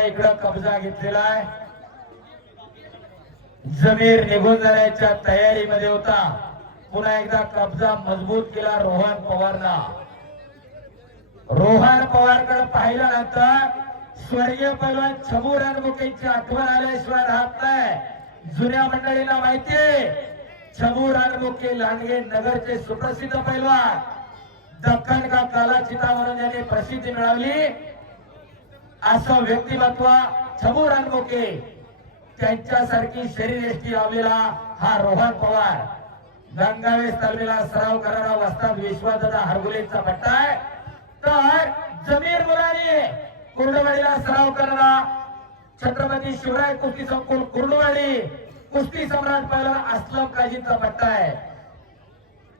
आता इकडं कब्जा घेतलेला आहे. जमीर निघून जाण्याच्या तयारीमध्ये होता. पुन्हा एकदा कब्जा मजबूत केला रोहन पवारला. रोहन पवारकडे पाहिल्यानंतर स्वर्गीय पैलवान छबू रणमुखेची आठवण आल्याशिवाय राहत नाही. जुन्या मंडळीला माहितीये छबू रणमुखे लांडगे नगरचे सुप्रसिद्ध पैलवान, दख्खन का काला चिता म्हणून ज्यांनी प्रसिद्धी मिळवली असं व्यक्तिमत्व छबू रणमुखे, त्यांच्यासारखी शरीरयष्टी लावलेला हा रोहन पवार. गंगावेश तालमीला सराव करणारा वस्ताद विश्वासदादा हरगुलेचा पट्टा आहे. तर जमीर मुलानी कुर्डवाडीला सराव करणारा छत्रपती शिवराय कुस्ती संकुल कुर्डवाडी कुस्ती सम्राट पैलवान असलम काजींचा पट्टा आहे.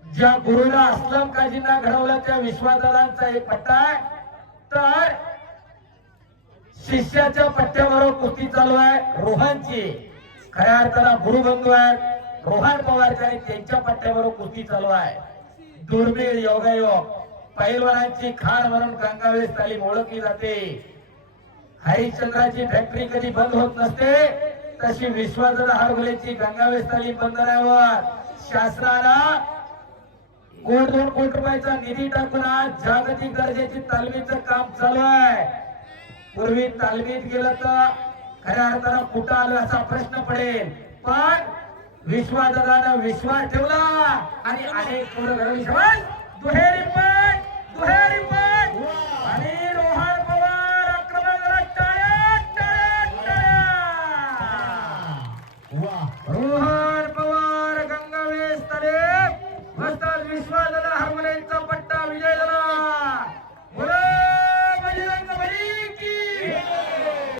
ज्या गुरुला असलम काजींना घडवलं त्या विश्वासदादांचा एक पट्टा आहे. तर शिष्याच्या पट्ट्यावर कुस्ती चालू आहे रोहनची. खऱ्या अर्थाला गुरुबंधू आहेत रोहन पवारचे आणि त्यांच्या पट्ट्यावर कुस्ती चालू आहे. दुर्मिळ योगायोग पैलवानांची खाण म्हणून गंगावेश तालीम ओळखली जाते. हरिश्चंद्राची फॅक्टरी कधी बंद होत नसते तशी विश्वासदादा हरगुलेची गंगावेश तालीम बंधनावर शासनाला $2 कोटी रुपयाचा निधी टाकून आज जागतिक दर्जाची तालमीचं काम चालू आहे. पूर्वी तालमीत गेलं तर खऱ्या अर्थानं कुठं आलं असा प्रश्न पडेल, पण विश्वासदादानं विश्वास ठेवला आणि अनेक पोरं घडवली. दुहेरी पण